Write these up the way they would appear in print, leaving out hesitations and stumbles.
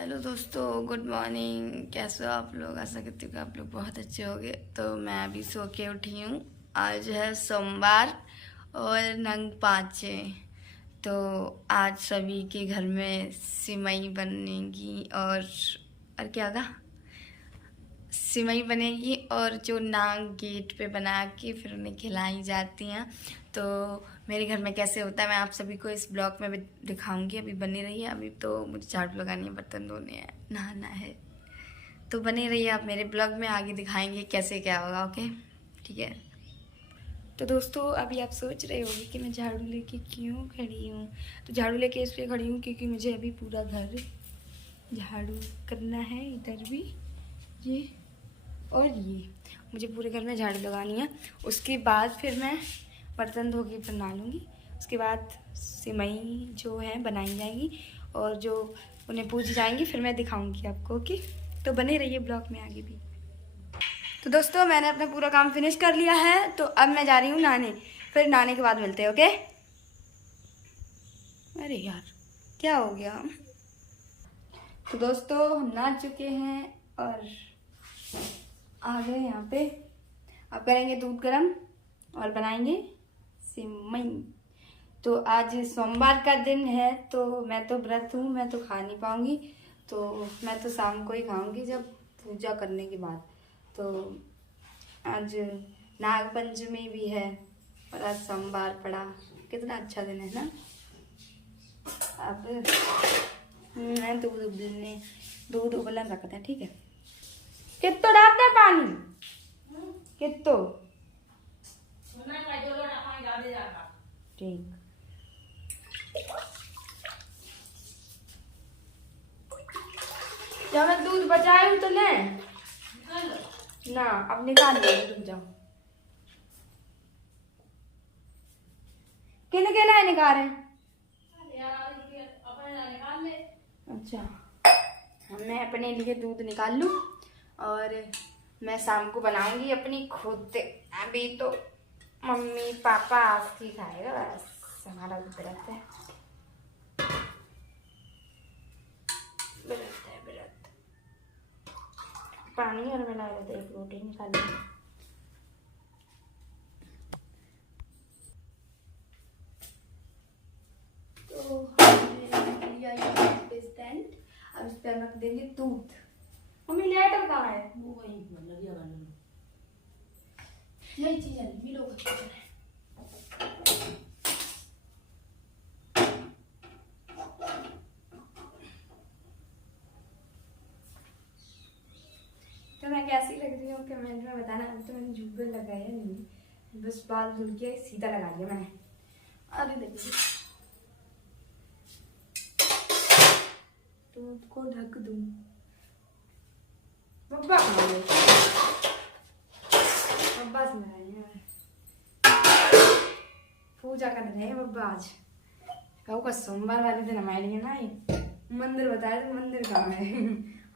Hello दोस्तों, good morning. कैसे हो आप लोग? आशा करती हूँ कि आप लोग बहुत अच्छे होंगे। तो मैं अभी सो के उठी हूँ। आज है सोमवार और नंग पाँचे। तो आज सभी के घर में सिमई बनेगी और क्या था, सिमई बनेगी और जो नाग गेट पे बना के फिर उन्हें खिलाई जाती हैं। तो मेरे घर में कैसे होता है मैं आप सभी को इस ब्लॉग में भी दिखाऊंगी। अभी बनी रही है। अभी तो मुझे झाड़ू लगानी है, बर्तन धोने हैं, नहाना है। तो बने रहिए आप मेरे ब्लॉग में, आगे दिखाएंगे कैसे क्या होगा। ओके, ठीक है। तो दोस्तों, अभी आप सोच रहे होंगे कि मैं झाड़ू लेके क्यों खड़ी हूँ। तो झाड़ू लेके इसलिए खड़ी हूँ क्योंकि मुझे अभी पूरा घर झाड़ू करना है। इधर भी ये और ये, मुझे पूरे घर में झाड़ू लगानी है। उसके बाद फिर मैं बर्तन धो के फिर नहा लूँगी। उसके बाद सिमई जो है बनाई जाएगी और जो उन्हें पूजी जाएंगी, फिर मैं दिखाऊंगी आपको। ओके, तो बने रहिए ब्लॉग में आगे भी। तो दोस्तों, मैंने अपना पूरा काम फिनिश कर लिया है। तो अब मैं जा रही हूँ नहाने, फिर नहाने के बाद मिलते हैं। ओके। अरे यार, क्या हो गया। तो दोस्तों, हम नहा चुके हैं और आ गए यहाँ पे। अब करेंगे दूध गरम और बनाएंगे सिमई। तो आज सोमवार का दिन है, तो मैं तो व्रत हूँ, मैं तो खा नहीं पाऊँगी। तो मैं तो शाम को ही खाऊँगी जब पूजा करने के बाद। तो आज नाग पंचमी भी है और आज सोमवार पड़ा। कितना अच्छा दिन है ना। अब मैं दूध उबलने रखते हैं। ठीक है, कितो डालते हैं पानी, कितो ठीक। जब मैं दूध बचाई तो ले ना, अब निकाल ले, रुक जाओ। किन के लिए निकाल रहे हैं? अच्छा, मैं अपने लिए दूध निकाल लूं और मैं शाम को बनाऊंगी अपनी खुद। अभी तो मम्मी पापा आज ही खाएगा, बस हमारा व्रत है। व्रत पानी और मिला लेते, एक रोटी निकाल ली। तो हमने लिया ये स्टैंड, अब इस पर रख देंगे दूध। मम्मी लेटर कहाँ है? वो वहीं लगी है, यही चीज है, मिलो है। तो मैं कैसी लग रही हूँ कमेंट में बताना। अब तो मैंने झूठ लगाया नहीं, बस बाल धुल के सीधा लगा दिया मैंने। अरे देखिए, तो को ढक दूं। बब्बा कहाँ गए? बब्बा से मिलाए पूजा कर रहे हैं बब्बा आज। कहू का सोमवार वाले दिन हमारे लिए ना मंदिर बताया, तो मंदिर कहाँ है?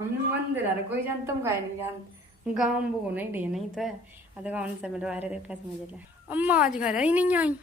हमने मंदिर आ रहा, कोई जानता हम गाय नहीं जानते। गाँव में वो नहीं दे नहीं तो है। अरे गाँव से मिलवा रहे थे, कैसे मजे ले। अम्मा आज घर ही नहीं आई,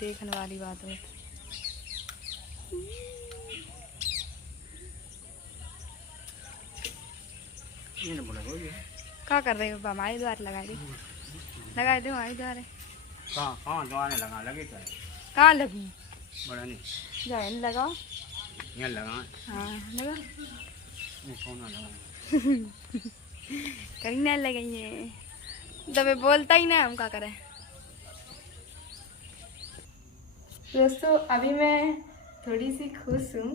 देखने वाली बात है। क्या कर रहे हो? हमारे द्वार लगाए दे, लगाए दे हमारे द्वार। कहाँ द्वार लगा लगे क्या? कहाँ लगी? बड़ा नहीं जाए लगाओ। यहाँ लगा। हाँ लगा। कौन लगा? कहीं नहीं लगाई है, तबे बोलता ही ना, हम क्या करें। दोस्तों, अभी मैं थोड़ी सी खुश हूँ।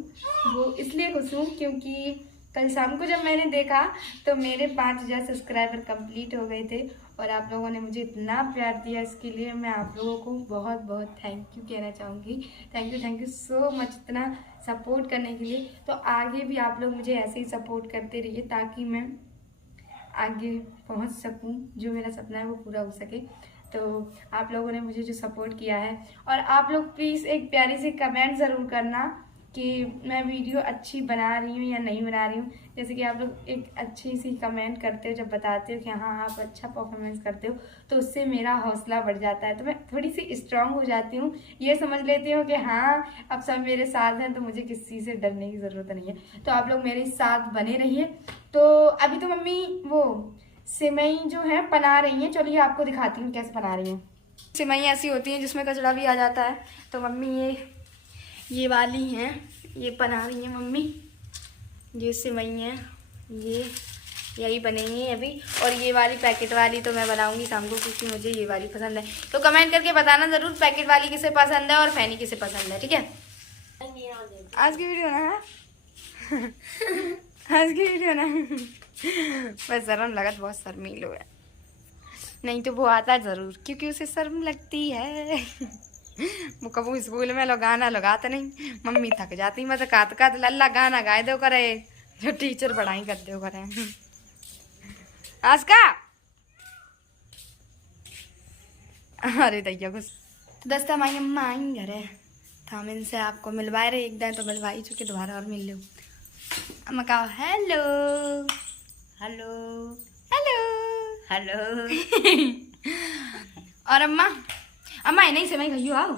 वो इसलिए खुश हूँ क्योंकि कल शाम को जब मैंने देखा तो मेरे 5000 सब्सक्राइबर कंप्लीट हो गए थे और आप लोगों ने मुझे इतना प्यार दिया। इसके लिए मैं आप लोगों को बहुत बहुत थैंक यू कहना चाहूँगी। थैंक यू सो मच इतना सपोर्ट करने के लिए। तो आगे भी आप लोग मुझे ऐसे ही सपोर्ट करते रहिए ताकि मैं आगे पहुँच सकूँ, जो मेरा सपना है वो पूरा हो सके। तो आप लोगों ने मुझे जो सपोर्ट किया है, और आप लोग प्लीज़ एक प्यारी सी कमेंट ज़रूर करना कि मैं वीडियो अच्छी बना रही हूँ या नहीं बना रही हूँ। जैसे कि आप लोग एक अच्छी सी कमेंट करते हो, जब बताते हो कि हाँ आप अच्छा परफॉर्मेंस करते हो, तो उससे मेरा हौसला बढ़ जाता है, तो मैं थोड़ी सी स्ट्रांग हो जाती हूँ। ये समझ लेती हूँ कि हाँ अब सब मेरे साथ हैं, तो मुझे किसी से डरने की ज़रूरत नहीं है। तो आप लोग मेरे साथ बने रहिए। तो अभी तो मम्मी वो सिमई जो है बना रही हैं, चलिए आपको दिखाती हूँ कैसे बना रही हैं। सिमई ऐसी होती हैं जिसमें कचड़ा भी आ जाता है, तो मम्मी ये वाली हैं, ये बना रही हैं मम्मी। ये सिमई हैं, ये यही बनेंगी अभी। और ये वाली पैकेट वाली तो मैं बनाऊंगी शाम को, क्योंकि मुझे ये वाली पसंद है। तो कमेंट करके बताना ज़रूर पैकेट वाली किसे पसंद है और फैनी किसे पसंद है, ठीक है। आज की वीडियो ना आज की वीडियो ना बस शर्म लगत, बहुत शर्मीलो है। नहीं तो वो आता ज़रूर, क्योंकि उसे शर्म लगती है। वो कबू स्कूल में लोग गाना लगाते नहीं, मम्मी थक जाती मत कात कात लल्ला गाना गाए दो करे, जो टीचर पढ़ाई कर दो करे। आज का अरे दैया कुछ दस्ता हमारी अम्मा आई घर है, तो हम इनसे आपको मिलवाए रहे एक दिन, तो मिलवाई चुके, दोबारा और मिल लो। अम्मा कहो हेलो हेलो हेलो हेलो। और अम्मा नहीं से मैं कहियो आओ,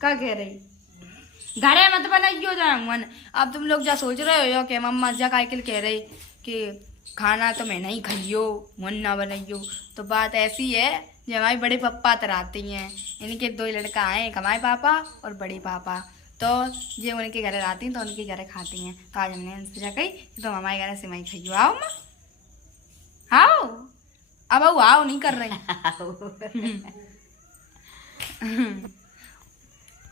क्या कह रही घरे मत बनाइयो जाए मन। अब तुम लोग जा सोच रहे हो कि मम्मा जा काइकिल कह रही कि खाना तो मैं नहीं खाइयो, मन ना बनाइयो। तो बात ऐसी है, जो हमारे बड़े पापा तराती हैं, इनके दो लड़का हैं, एक हमारे पापा और बड़े पापा, तो ये उनके घर आती हैं तो उनके घर खाती हैं। तो आज हमने उनसे जा कही तो हमारे घर सिमई खाइयो, आओ अम्मा आओ। अब आओ नहीं कर रही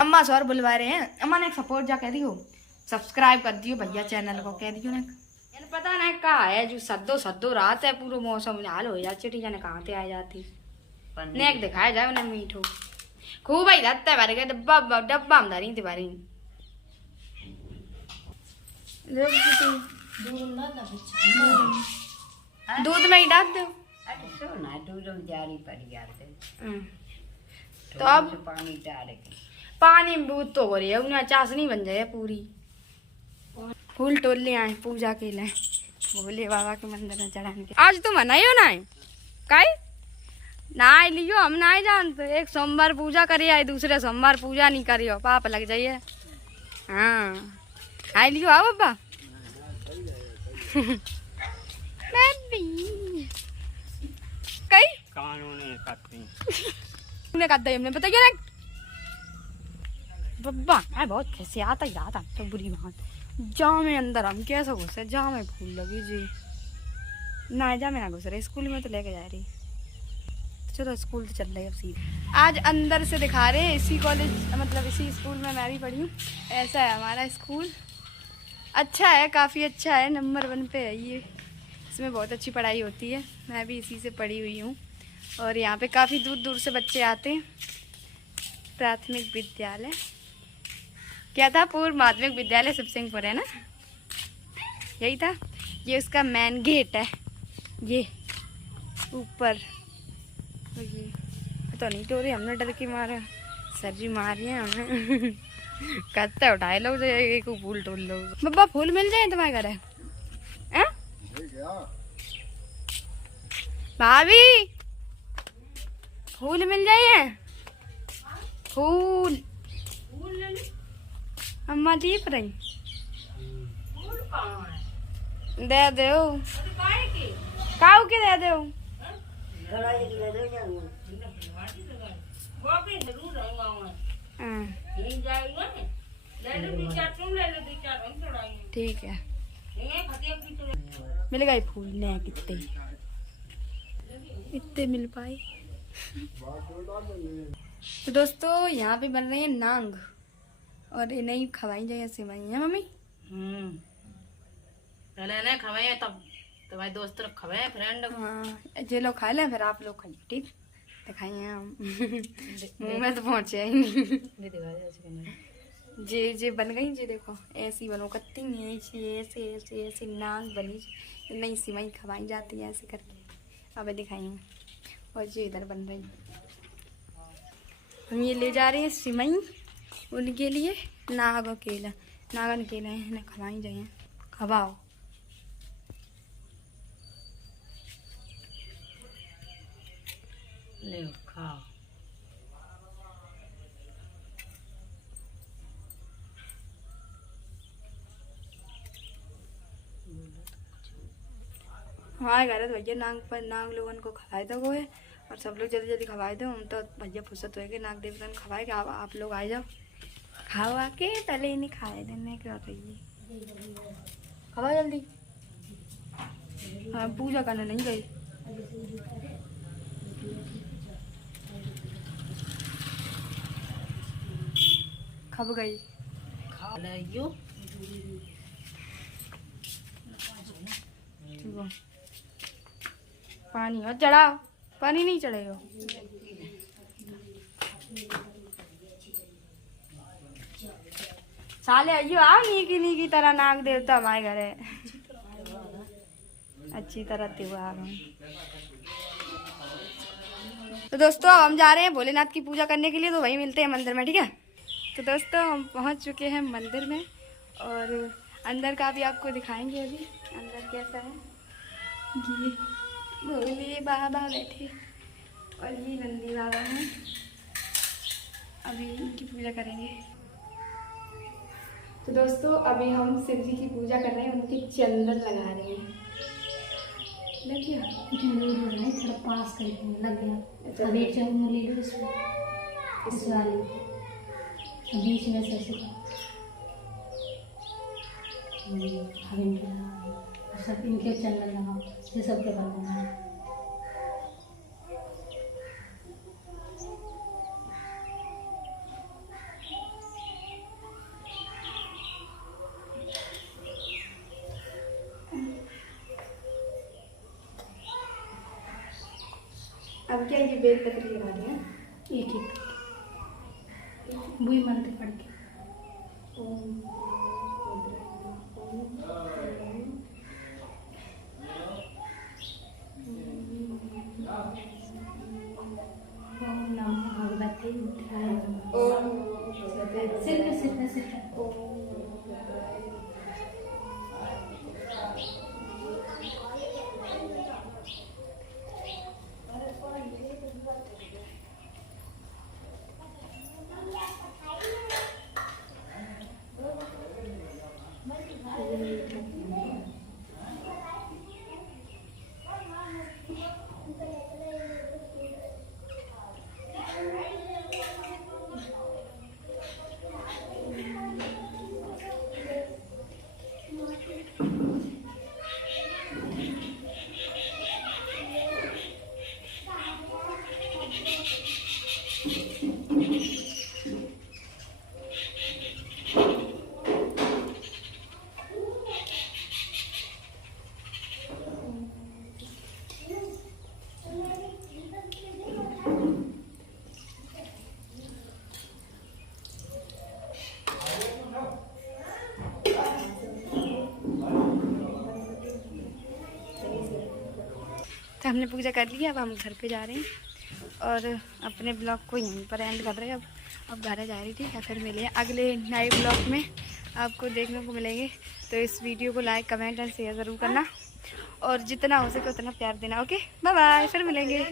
अम्मा सौर बुलवा रहे हैं। अम्मा ने सपोर्ट जा कह दियो, सब्सक्राइब कर दियो भैया चैनल को, कह दियो ना। पता ना क्या है जो सद्दो रात है, पूरा मौसम हाल हो जा, चिड़ी जाने कहाँ से आ जाती नेक दिखाया जाए उन्हें मीठो खूब ही रहता है बारे का डब्बा में धरी थी बारी दूध में ही डाल दो। अरे सोना दूध में जारी पड़ी यार तो अब पानी डाल पानी में दूध तो हो रही है, उन्हें चाशनी बन जाए पूरी। फूल तोड़ ले आए पूजा के लिए, भोले बाबा के मंदिर में चढ़ाने के। आज तुम मनाइयो ना काई ना लियो, हम ना जानते। एक सोमवार पूजा करिए आए, दूसरे सोमवार पूजा नहीं करियो, पाप लग जाइए। हाँ आई लियो, आओ बाबा कई कानूनी करती ने कहता हमने बताइए ना बब्बा है बहुत कैसे आता ही रहा था तो बुरी बात। जा में अंदर हम कैसे घुसे, जा में फूल लगी जी ना, जा में ना घुस रहे, स्कूल में तो लेके जा रही। चलो स्कूल तो चल रही है अब सीधे। आज अंदर से दिखा रहे हैं, इसी कॉलेज मतलब इसी स्कूल में मैं भी पढ़ी हूँ। ऐसा है हमारा स्कूल, अच्छा है, काफ़ी अच्छा है, नंबर 1 पे है ये। इसमें बहुत अच्छी पढ़ाई होती है, मैं भी इसी से पढ़ी हुई हूँ। और यहाँ पे काफ़ी दूर दूर से बच्चे आते हैं। प्राथमिक विद्यालय क्या था, पूर्व माध्यमिक विद्यालय शिवसिंहपुर है ना, यही था। ये उसका मेन गेट है, ये ऊपर। और ये तो नहीं तो रही, हमने डर के मारा, सर जी मारी है हमें कहते उठाए लो एक फूल तोड़ लो। बब्बा फूल मिल जाए तुम्हारे घर है भाभी, फूल मिल जाइए, फूल अम्मा दीप रही दे दो काऊ के दे दो। ठीक है मिल गए फूल ने, कितने इतने मिल पाए। तो दोस्तों यहाँ पे बन रही है नांग, और इन्हें ही खवाई जाए सिमई है मम्मी। पहले नहीं खवाए तब तुम्हारे दोस्त लोग खवाए फ्रेंड। हाँ जे लोग खा लें फिर आप लोग खाइए, ठीक दिखाइए हम मुंह में तो पहुँचे ही नहीं। जे बन गई जी, देखो ऐसी बनो कत्ती नहीं, ऐसे ऐसे ऐसे नांग बनी, नई सिमई खवाई जाती है ऐसे करके। अब दिखाइए, और जी इधर बन रही, हम ये ले जा रहे हैं सिमई उनके लिए, नाग और केला, नागन केला है इन्हें खवाई जाए, खवाओ। ले खाओ। हमारे घर है तो भैया नाग पर नाग लोगन को खवाए दो वो है, और सब लोग जल्दी जल्दी खवाए दो। हम तो भैया फुर्सत होएगी नाग देवता खवाए कि आप लोग आ जाओ, खाओ आके, पहले ही नहीं खाए देने क्या रही, खाओ जल्दी। हाँ पूजा करने नहीं गई, खब गई। खा ले यू। पानी और चढ़ाओ, पानी नहीं चढ़ेगा। साले आइयो आओ, नी की तरह नाग देवता हमारे घर है, अच्छी तरह त्योहार है। तो दोस्तों हम जा रहे हैं भोलेनाथ की पूजा करने के लिए, तो वहीं मिलते हैं मंदिर में, ठीक है। तो दोस्तों हम पहुंच चुके हैं मंदिर में, और अंदर का भी आपको दिखाएंगे अभी अंदर कैसा है। ये भोले बाबा बैठे और ये नंदी बाबा हैं, अभी इनकी पूजा करेंगे। तो दोस्तों अभी हम शिव जी की पूजा कर रहे हैं, उनकी चंदन लगा रहे हैं। लग गया नहीं, थोड़ा पास करके लग गया। अभी एक उंगली लो इसमें, इस वाली बीच में से ऐसे अब इनके सब इनके चंदन लगाओ, ये सबके करना है। अब क्या ये बेल पत्री लगा रही है, एक एक वही मंत्र पढ़ के। ओम नमो भगवते रुद्राय नमः। सिर पे तो हमने पूजा कर ली, अब हम घर पे जा रहे हैं और अपने ब्लॉग को यहीं पर एंड कर रहे हैं। अब घर जा रही, ठीक है। फिर मिले अगले नए ब्लॉग में, आपको देखने को मिलेंगे। तो इस वीडियो को लाइक कमेंट एंड शेयर ज़रूर करना, और जितना हो सके उतना प्यार देना। ओके बाय बाय, फिर मिलेंगे।